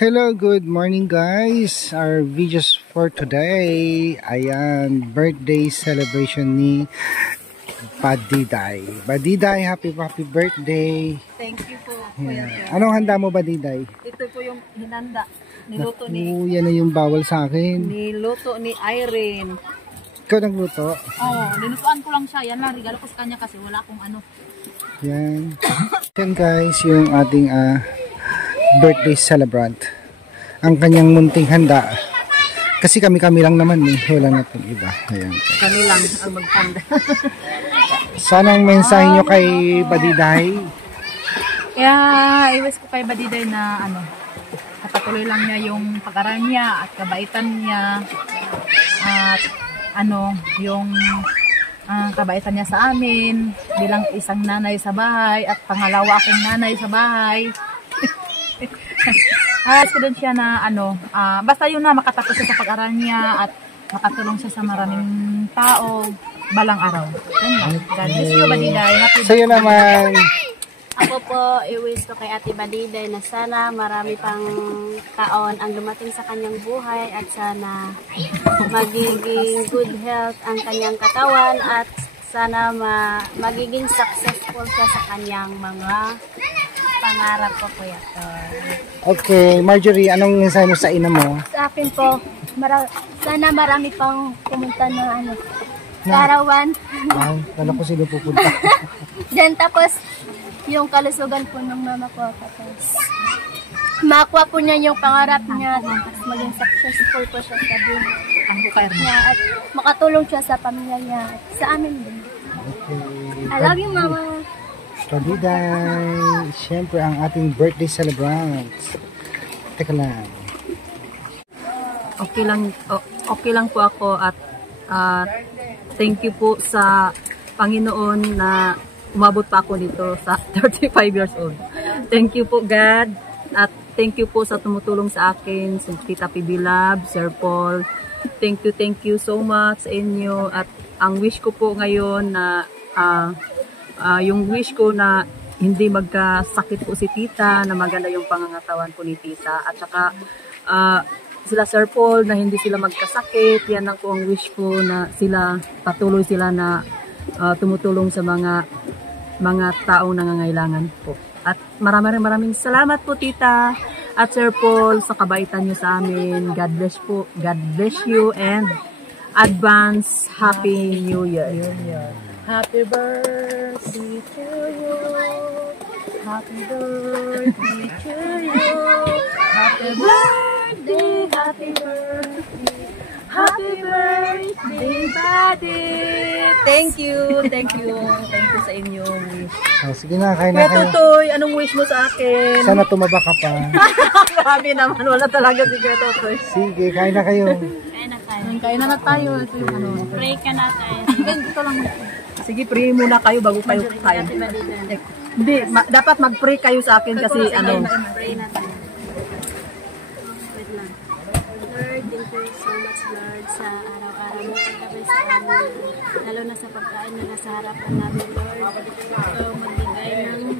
Hello, good morning guys. Our videos for today, ayan, birthday celebration ni Badiday. Badiday, happy birthday. Thank you po. Ayan. Anong handa mo, Badiday? Ito po yung hinanda. Niluto yan na yung bawal sa akin. Niluto ni Irene. Ikaw nagluto? Oo, nilutuan ko lang siya. Yan lang, regalo ko sa kanya kasi wala akong ano. Yan. Yan guys, yung ating birthday celebrant. Ang kanyang munting handa. Kasi kami lang naman eh. Wala na pong iba. Ayan. Kami lang ang magtanda. Sana ang mensahe nyo kay Badiday? Kaya iwas ko kay Badiday na ano, kapatuloy lang niya yung pag-aral niya at kabaitan niya. At ano, yung kabaitan niya sa amin bilang isang nanay sa bahay at pangalawa akong nanay sa bahay. Ko din siya na ano, basta yun na makatapos siya sa pag-aral niya at makatulong siya sa maraming tao balang araw. God bless you, Badiday. Happy sa'yo naman. Ako po, i-wish ko kay Ate Badiday na sana marami pang taon ang dumating sa kanyang buhay at sana magiging good health ang kanyang katawan at sana magiging successful siya sa kanyang mga pangarap ko, Kuya Tor. Okay, Marjorie, anong mensahe mo sa ina mo? Sa akin po, sana marami pang pumunta na ano, Karawan. Kala ko sino pupunta. Then tapos, yung kalusugan po ng mama ko. Tapos, makuha po niya yung pangarap niya. Tapos maging successful po siya sa buhay niya. At makatulong siya sa pamilya niya. At sa amin din. Okay. I love you, Mama. Badiday. Siyempre, ang ating birthday celebrants. Teka lang. Okay lang po ako at thank you po sa Panginoon na umabot pa ako dito sa 35 years old. Thank you po God at thank you po sa tumutulong sa akin, si Tita PB Lab, Sir Paul. Thank you so much sa inyo at ang wish ko po ngayon na yung wish ko na hindi magkasakit po si Tita, na maganda yung pangangatawan po ni Tita at saka sila Sir Paul na hindi sila magkasakit. Yan ang po ang wish ko na patuloy sila na tumutulong sa mga taong nangangailangan po. At maraming salamat po Tita at Sir Paul sa kabaitan niyo sa amin. God bless po. God bless you and advance Happy New Year. Happy birthday to you. Happy birthday to you. Happy birthday, happy birthday. Happy birthday, Buddy! Thank you sa inyong wish. Oh, sige na, kain na kayo. Totoy, anong wish mo sa akin? Sana tumaba ka pa. Grabe naman, wala talaga si Kuya Totoy. Sige, kain na kayo. Kain na tayo. Ito yung ano. Pray ka natin. Ito lang. Sige, pray muna kayo bago kayo kain. Hindi, dapat mag-pray kayo sa akin kasi ano. Pray natin. Lord, thank you so much, Lord, sa araw-araw mo pagkabay sa amin. Lalo na sa pagkain na nasa harapan namin, Lord. So, magbigay ng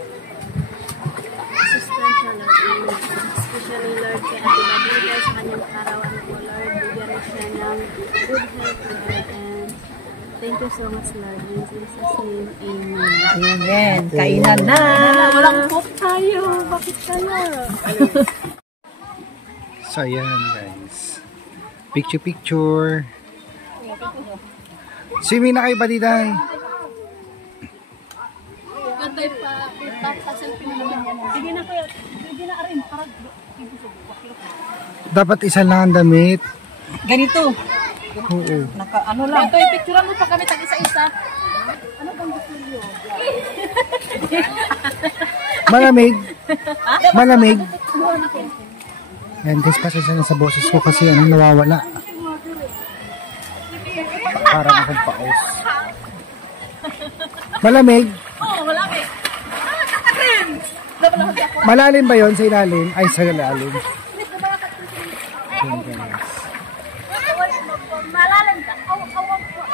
sustansya, Lord. Especially, Lord, kay Ate Badiday sa kanyang karawan po, Lord. Bigyan mo siya ng good health, Lord. And thank you so much, Lord. In Jesus' name, amen. Amen. Kainan na. Walang cook tayo. Bakit kaya? So, ayan guys. Picture. Swimming na kayo, Badiday. Sige na kuya. Sige na rin. Dapat isa lang ang damit. Ganito. Oo. Ano lang. Ito, picturean mo pa kami tag isa-isa. Ano bang gusto niyo? Malamig. Yan guys, pasensya na sa boses ko kasi nawawala. Parang akong paos. Malamig. Oo, malamig. Malalim ba yon sa ilalim? Ay, sa ilalim.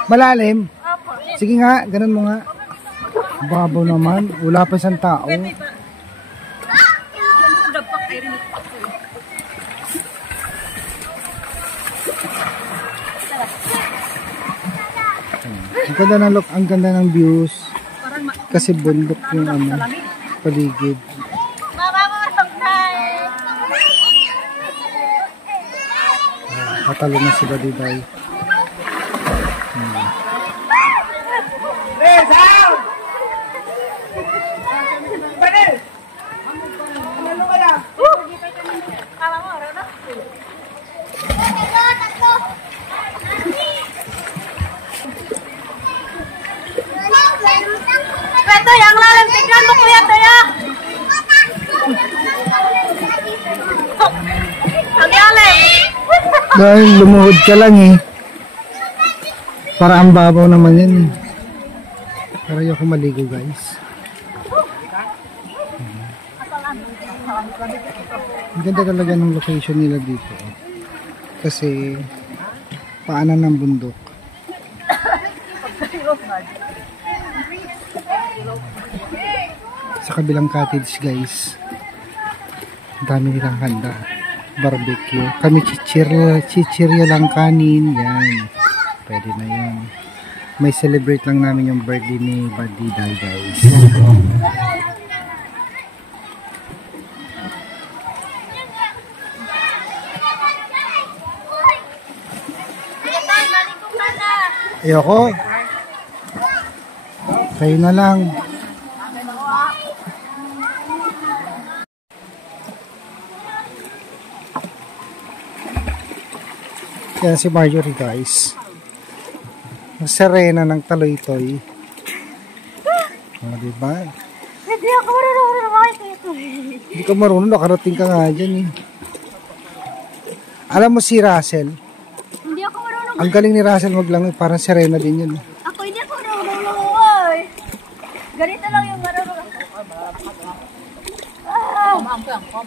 Malalim? Sige nga, ganun mo nga. Babaw naman. Wala pa isang tao. Ang ganda ng look, ang ganda ng views. Parang Kasi bundok yung ano, paligid. Patalo na sila Diday. Ito, yang lalim. Tignan mo kuya, Taya. Ang lalim. Dahil lumuhod ka lang eh. Para ang babaw naman yan eh. Para ayoko maligo guys. Ang ganda talaga ng location nila dito. Kasi paanan ng bundok. Sa kabilang cottage guys, ang dami nilang handa. Barbecue. Kami chichirya lang kanin. Yan. Pwede na yan. May celebrate lang namin yung birthday ni Badiday guys. Ayoko. Kayo na lang. Kaya si Marjorie guys, serena ng Taloy-Toy. Diba? Hindi ako marunong ito. Hindi ka marunong, nakarating ka nga dyan eh. Alam mo si Russell, Hindi ako marunong. ang galing ni Russell maglangoy, parang serena din yun. Ako hindi ako marunong. Ganito lang yung marunong ako.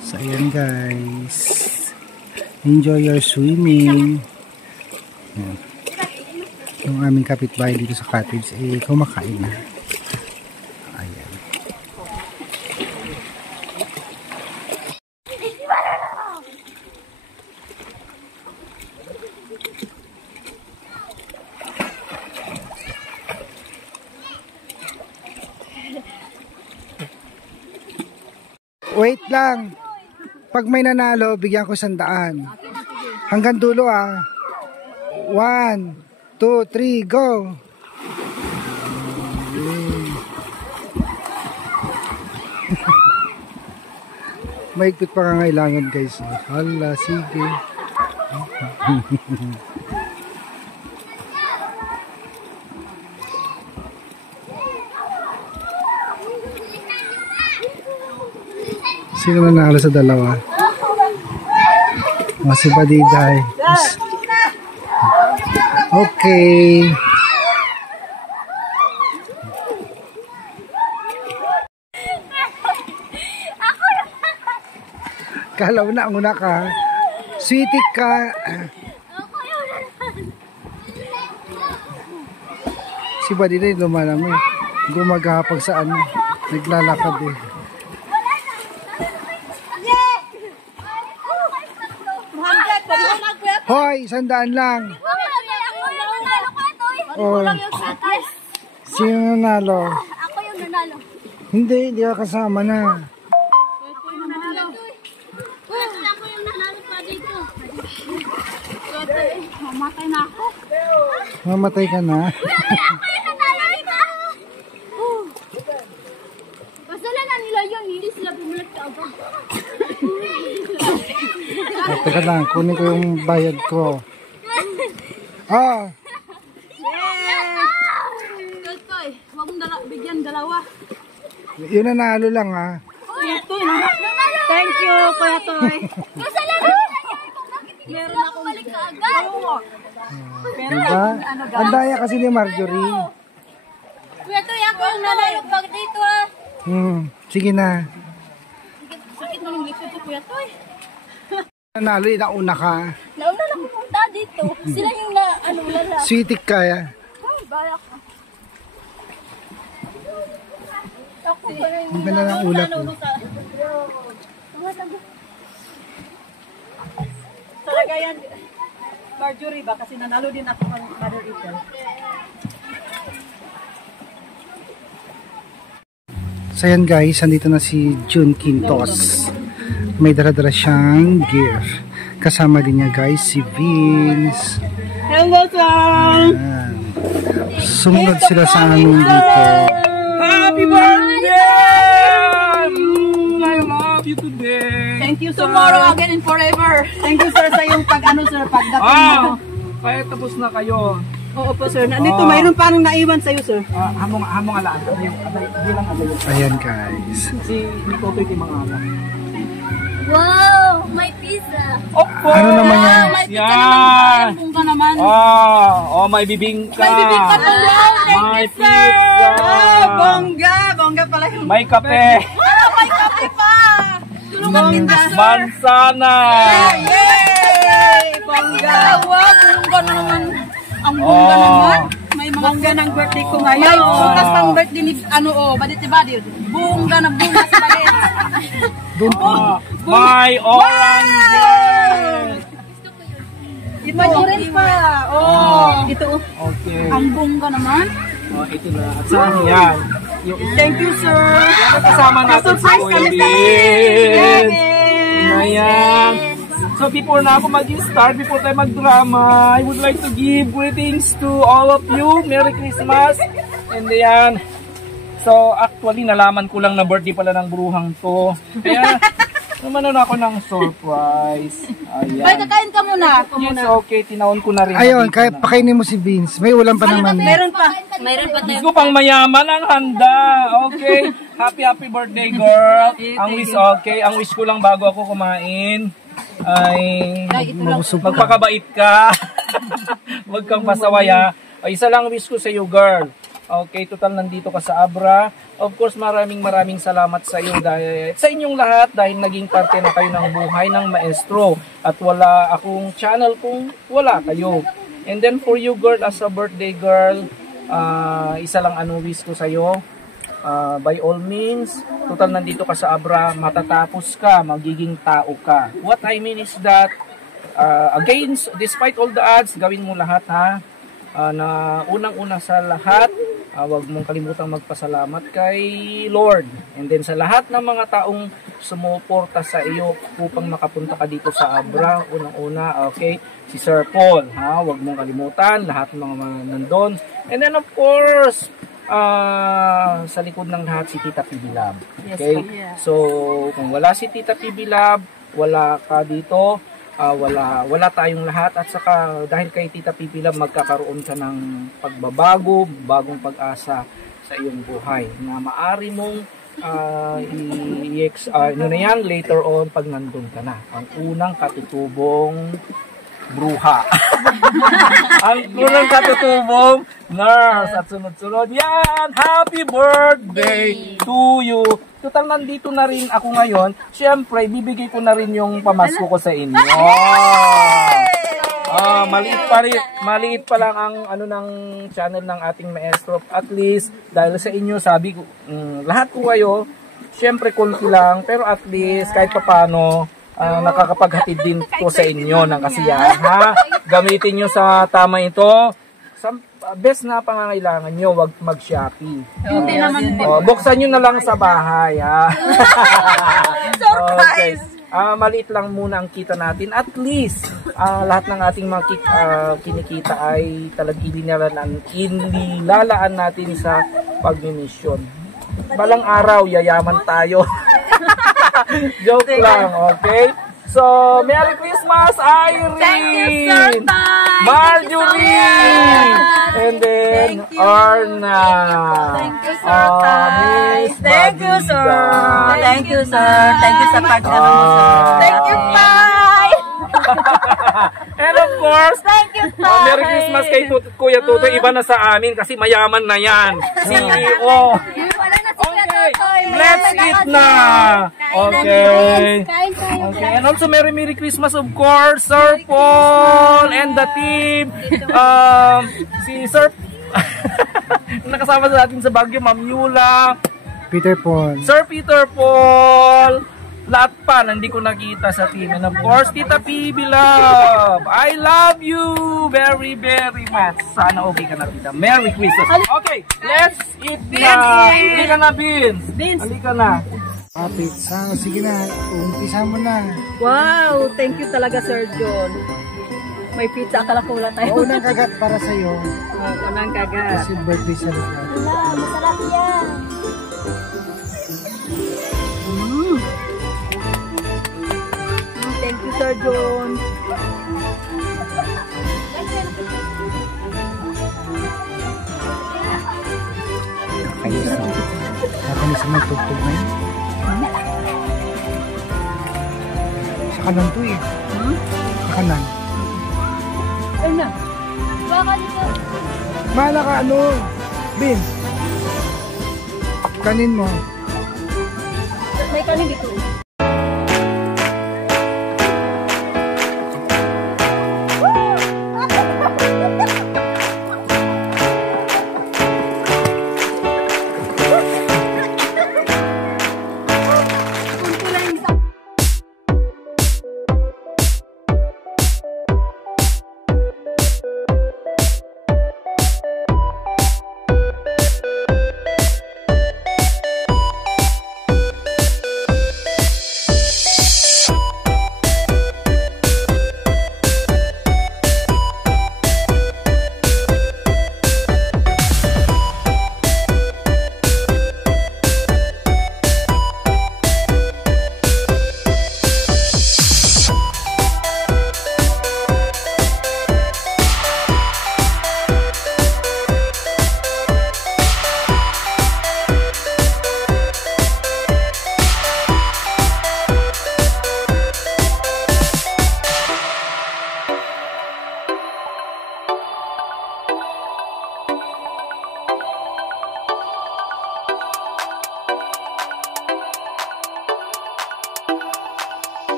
So ayan guys, enjoy your swimming. Ayan. Yung aming kapitbahay dito sa cottage eh kumakain na. Ayan. Wait lang. Pag may nanalo, bigyan ko 100. Hanggang dulo ah. 1, 2, 3, go! Maigpit pa kangailangan guys. Hala, sige. Sino nanalo sa dalawa? Si Badiday. Okay. Kala mo na, una ka. Sweetie ka. Si Badiday lumalam eh. Gumagapag sa ano. Naglalakad eh. Hoy, 100 lang. Oh. Sino nanalo? Ako yung nanalo. Hindi ka kasama na. Ako yung nanalo. Ako yung nanalo pa dito. Mamatay na ako. Mamatay ka na. Ako yung nanalo dito. Kasalanan nila yun. Hindi sila bumulat ka agad. Teka lang, kunin ko yung bayad ko. Ah, Huwag mong bigyan dalawa. yun nanalo lang ah. Thank you, Kuya Toy. Kasalanan nila. Meron akong balik ka agad. Diba? Ang daya kasi ni Marjorie. Kuya Toy, ako yung nanalo pag dito ah. Sige na. Sakit mo yung likod ko, Kuya Toy. Nanalo, nauna ka. Nauna lang pumunta dito. Sila yung lala. Sweetie ka. Ay, bayak. Ako. Ang ganda ng ulap po. Talaga yan, Marjorie ba? Kasi nanalo din ako ng Mother Eater. So yan guys, andito na si June Quintos. May dala-dala siyang gift. Kasama din niya guys si Vince. Hello, sir! Ayan. Sumunod sila sa amin dito. Happy birthday! I love you today. Thank you, sir. Tomorrow again and forever. Thank you, sir, sa yung pagdating mo. Kaya tapos na kayo. Oo po, sir. Nandito, mayroon pa nang naiwan sa'yo, sir. Hamong alaan. Bilang alayo. Ayan guys. Si Nikotoy di mga anak. Wow! May pizza! Opo! Ano naman yan? May pizza Yan! naman! Kung ka naman! May bibingka. May bibingka pa lang! May pizza. Bongga! Bongga pala yung... May kape. May kape pa! Tulungan kita, sir! Mansana. Yay! Bongga! Wow! Bongga na naman! Ang bongga naman! May mga bongga ng birthday ko ngayon. May bukas ng birthday ni... Badit-badit. Bongga na bongga sa badit. May orange. Ito, orange pa. Oh, ito. Okay. Ang bongga naman. Ito na. At saan yan? Thank you, sir. Kasama natin si Kuya Vince. Ayan. So before na ako mag-start, before tayo mag-drama, I would like to give greetings to all of you. Merry Christmas. And ayan. So actually, nalaman ko lang na birthday pala ng bruhang to. Kaya naman ako ng surprise. Ayan. Ay, kakain ka muna. Yes, okay. Tinaon ko na rin. Ayun, kahit pakainin mo si Vince. May ulam pa naman. Meron pa. Meron pa. Gusto pang mayaman ang handa. Okay. Happy birthday, girl. Ang wish, okay. Ang wish ko lang bago ako kumain ay Mabusog ka. magpakabait ka. Huwag kang pasawaya. Ay, isa lang wish ko sa iyo, girl. Okay, total nandito ka sa Abra. Of course, maraming salamat sa iyo dahil sa inyong lahat dahil naging parte na kayo ng buhay ng maestro at wala akong channel kung wala kayo. And then for you, girl, as a birthday girl, isa lang wish ko sa iyo. By all means, total nandito ka sa Abra, matatapos ka, magiging tao ka. What I mean is that despite all the odds, gawin mo lahat ha. Na unang-una sa lahat, huwag mong kalimutang magpasalamat kay Lord. And then sa lahat ng mga taong sumuporta sa iyo upang makapunta ka dito sa Abra, unang-una, okay, si Sir Paul, ha, huwag mong kalimutan, lahat ng mga nandun. And then of course, sa likod ng lahat si Tita PB Lab. Okay? So, kung wala si Tita PB Lab, wala ka dito, wala tayong lahat at saka dahil kay Tita PB Lab magkakaroon ka ng pagbabago, bagong pag-asa sa iyong buhay na maari mong later on pag nandun ka na. Ang unang katutubong bruha. Ang unang katutubong nurse at sunod-sunod yan. Happy birthday to you. Total nandito na rin ako ngayon. Siyempre, bibigay ko na rin yung pamasko ko sa inyo. Maliit pa lang ang ng channel ng ating maestro. At least, dahil sa inyo, sabi ko, lahat ko kayo, siyempre konti lang, pero at least, kahit papano, nakakapaghatid din ko sa inyo ng kasiyahan, ha? Gamitin nyo sa tama ito. Sa best na pangangailangan nyo, wag mag-Shopee. Buksan nyo na lang sa bahay, ha? Surprise! Okay. Maliit lang muna ang kita natin. At least, lahat ng ating mga kinikita ay talagang inilalaan natin sa pagmimisyon. Balang araw, yayaman tayo. Joke lang, okay? So, Merry Christmas, Irene! Thank you, Sir Tay! Marjorie! And then, Arna! Thank you, Sir Tay! Thank you, sir! Thank you, sir! Thank you sa pag-ano mo, sir! Thank you, Tay! And of course, Thank you, Tay! Merry Christmas kay Kuya Tuto. Iba na sa amin kasi mayaman na yan. CEO! Okay, let's eat na! Okay. Okay, and also Merry Christmas of course, Sir Paul and the team. Si Sir nakasama sa atin sa Baguio, Ma'am Yula, Peter Paul. Sir Peter Paul. Lahat pa, hindi ko nakita sa team. And of course, Tita P, beloved. I love you very, very much. Sana okay ka na, Tita. Merry Christmas. Okay, let's eat na. Halika na, Beans. Halika na. Pizza. Sige na, umpisa mo na. Wow, thank you talaga, Sir John. May pizza, akala ko wala tayo. Unang kagat para sa'yo. Unang kagat. Kasi birthday celebrant. Wala, masarap yan. Thank you, Sir John. Nakanis mo tugtog na yun. Sa kanan to eh. Sa kanan. Ayun na. Baka dito. Mahala ka ano. Bin. Kanin mo. May kanin dito.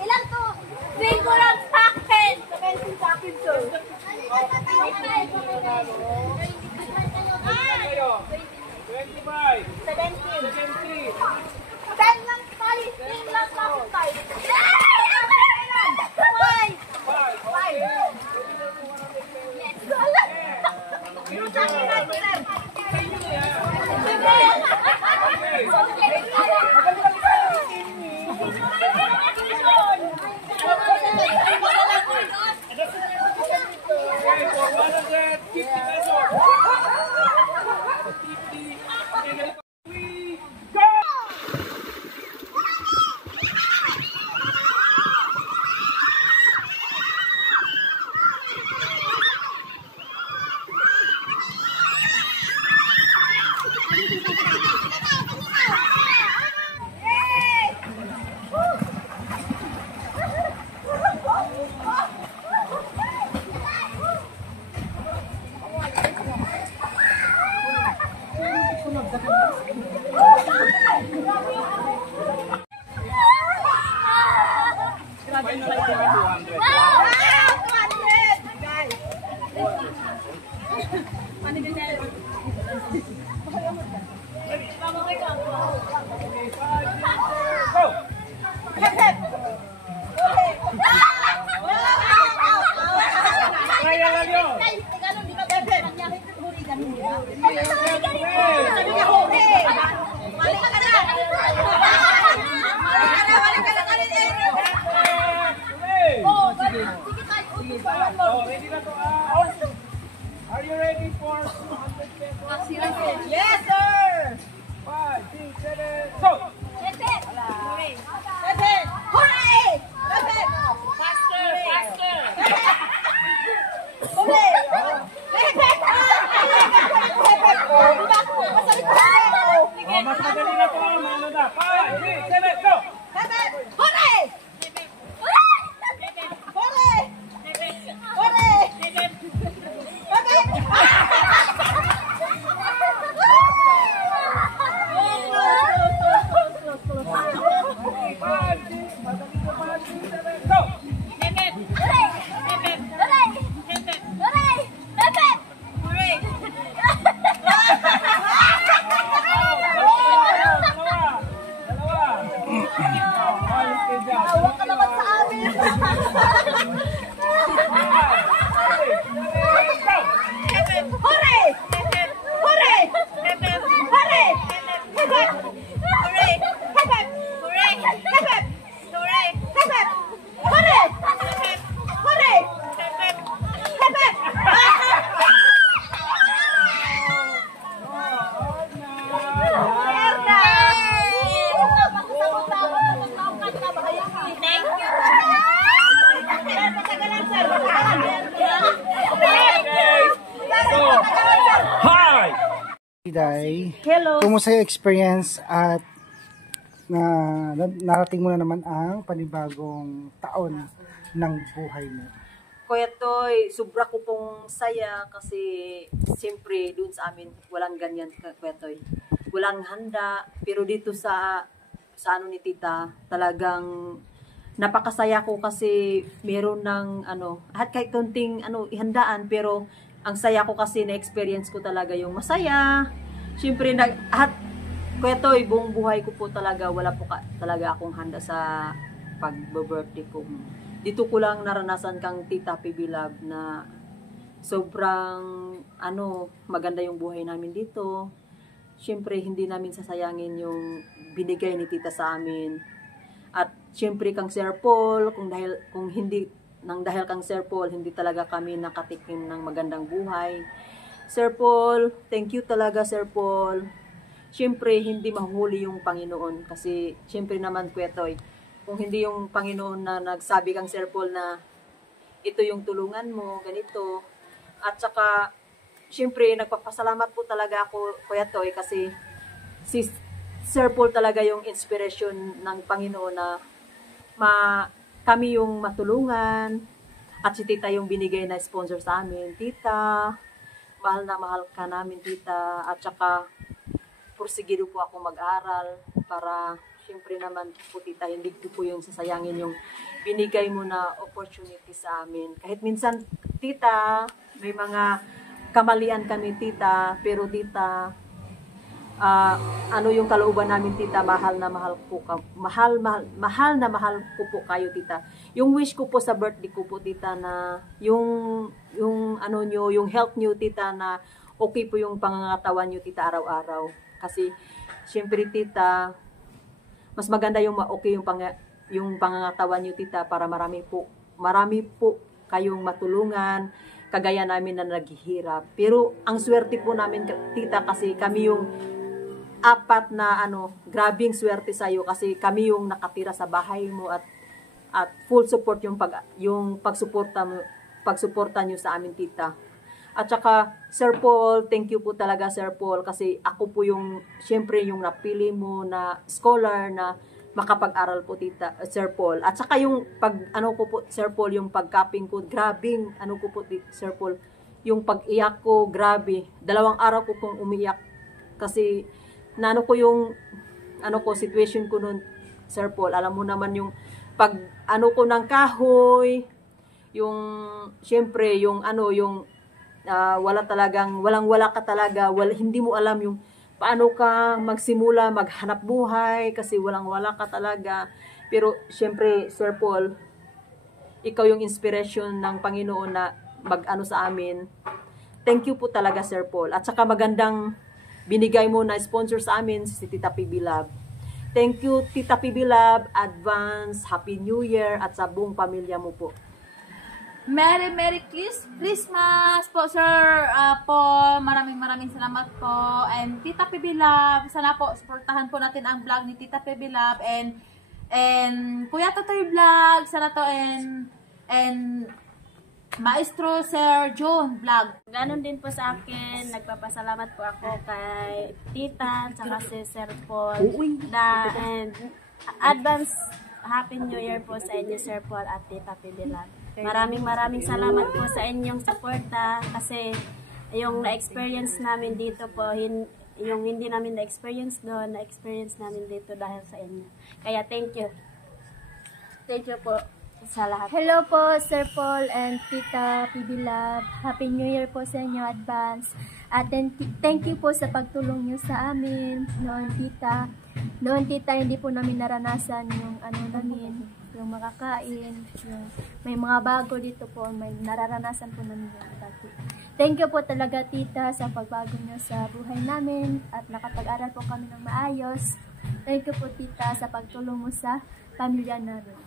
Ilan to? Bingo lang sa akin. 17 sa akin, sir. Kayo? 25. 17. 10 lang tayo. 10 lang tayo. Ready na to. Are you ready for 200 pesos? Yes, sir! 5, 6, 7, go! Hooray! Hooray! Faster! Faster! Hooray! Mas madali na to. Ano na? 5, 6, 7, go! Hooray! Hooray! Hooray! Hawak ka naman sa amin! Hooray! Hooray! Hooray! Hi! Day, Hello. kumusta yung experience at narating mo na naman ang panibagong taon ng buhay mo? Kuya Toy, sobra ko pong saya kasi siyempre dun sa amin walang ganyan, Kuya Toy. Walang handa, pero dito sa ano ni Tita, talagang napakasaya ko kasi meron ng at kahit konting ihandaan, pero ang saya ko kasi na-experience ko talaga yung masaya. Siyempre, Kuya Toy, buong buhay ko po talaga, wala po talaga akong handa sa pag-birthday ko. Dito ko lang naranasan kang Tita PB Love na sobrang maganda yung buhay namin dito. Siyempre, hindi namin sasayangin yung binigay ni Tita sa amin. At siyempre kang Sir Paul, dahil kang Sir Paul, hindi talaga kami nakatikim ng magandang buhay. Sir Paul, thank you talaga Sir Paul. Siyempre, hindi mahuli yung Panginoon. Kasi, siyempre naman, Kuya Toy, kung hindi yung Panginoon na nagsabi kang Sir Paul na ito yung tulungan mo, ganito. At saka, siyempre, nagpapasalamat po talaga ako, Kuya Toy, kasi si Sir Paul talaga yung inspiration ng Panginoon na kami yung matulungan. At si Tita yung binigay na sponsor sa amin. Tita, mahal na mahal ka namin, Tita. At saka, porsigido po ako mag-aral para siyempre naman po, Tita, hindi ko po yung sasayangin yung binigay mo na opportunity sa amin. Kahit minsan, Tita, may mga kamalian kami, Tita, pero Tita, yung kalooban namin, Tita, mahal na mahal po kayo, Tita. Yung wish ko po sa birthday ko po, Tita, na yung health nyo, Tita, na okay po yung pangangatawan nyo, Tita, araw-araw. Kasi, syempre, Tita, mas maganda yung okay yung pangangatawan nyo, Tita, para marami po kayong matulungan, kagaya namin na naghihirap. Pero, ang swerte po namin, Tita, kasi kami yung apat na grabing swerte sa iyo kasi kami yung nakatira sa bahay mo at full support yung pagsuporta niyo sa amin, Tita. At saka Sir Paul, thank you po talaga Sir Paul kasi ako po yung syempre yung napili mo na scholar na makapag-aral po, Tita, Sir Paul. At saka yung ko po Sir Paul, yung pagkaping ko, grabing ko po, Sir Paul, yung pag-iyak ko, grabe. 2 araw ko pong umiyak kasi ko yung situation ko noon, Sir Paul. Alam mo naman yung pag ko ng kahoy, yung syempre yung walang-wala ka talaga, hindi mo alam yung paano ka magsimula, maghanap buhay kasi walang-wala ka talaga. Pero syempre, Sir Paul, ikaw yung inspiration ng Panginoon na sa amin. thank you po talaga, Sir Paul. At saka magandang binigay mo na sponsor sa amin, si Tita PB Love. Thank you, Tita PB Love. Advance, Happy New Year at sa buong pamilya mo po. Merry Christmas po, Sir Paul. Maraming salamat po. And Tita PB Love, sana po supportahan po natin ang vlog ni Tita PB Love and Kuya Totoy Vlog, sana to and Maestro Sir John Vlog. Ganon din po sa akin, nagpapasalamat po ako kay Tita at si Sir Paul. And advance Happy New Year po sa inyo, Sir Paul at Tita PB Love. Maraming salamat po sa inyong suporta kasi yung na-experience namin dito po, yung hindi namin na-experience doon, na-experience namin dito dahil sa inyo. Kaya thank you. Thank you po sa lahat. Hello po, Sir Paul and Tita PB Love. Happy New Year po sa inyo advance. At thank you po sa pagtulong niyo sa amin. Noon, tita, hindi po namin naranasan yung yung makakain. May mga bago dito po, may nararanasan po namin yung dati. Thank you po talaga, Tita, sa pagbago niyo sa buhay namin at nakapag-aral po kami ng maayos. Thank you po, Tita, sa pagtulong mo sa pamilya namin.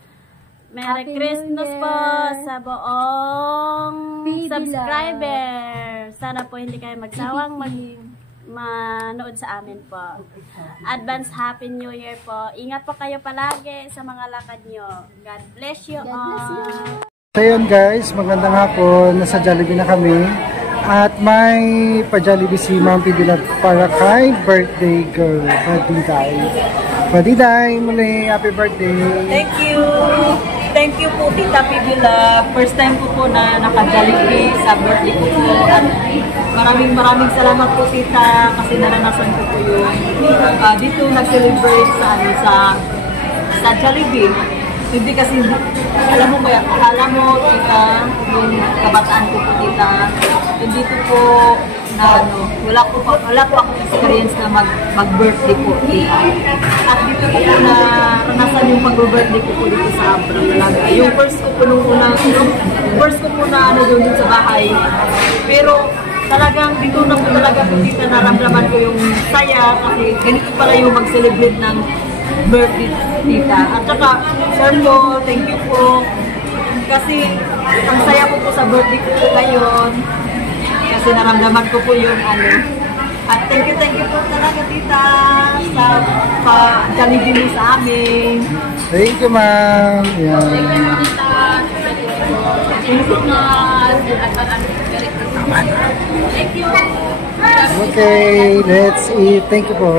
Merry Happy Christmas New po Year. sa buong PB subscriber. Sana po hindi kayo magsawang manood sa amin po. Advance Happy New Year po. Ingat po kayo palagi sa mga lakad nyo. God bless you all. So yun guys, magandang hapon. Nasa Jollibee na kami. At may pa-Jollibee si Ma'am PB Love para kay birthday girl, Badiday. Badiday, muli, happy birthday. Thank you. Thank you po, Tita PB Love. First time ko po na naka-Jollibee sa birthday ko po. At maraming salamat po, Tita, kasi naranasan ko po yung dito nag-celebrate sa Jollibee. Hindi kasi, alam mo, Tita, yung kabataan ko po, Tita, hindi po na wala po akong experience na mag-birthday po, Tita. At dito po na naranasan yung mag-birthday ko po dito sa Abra talaga. Yung first ko po na doon sa bahay. Pero talagang dito na po talaga po, Tita, naramdaman ko yung saya kasi ganito pala yung mag-celebrate ng birthday, Tita. At saka, Sir Paul, thank you po. Kasi ang saya po sa birthday ko po ngayon. Kasi naramdaman ko po yung At thank you po talaga, Tita, sa pa-Jollibee mo sa amin. Thank you, ma'am. Yeah. Thank you. Okay, let's eat. Thank you po.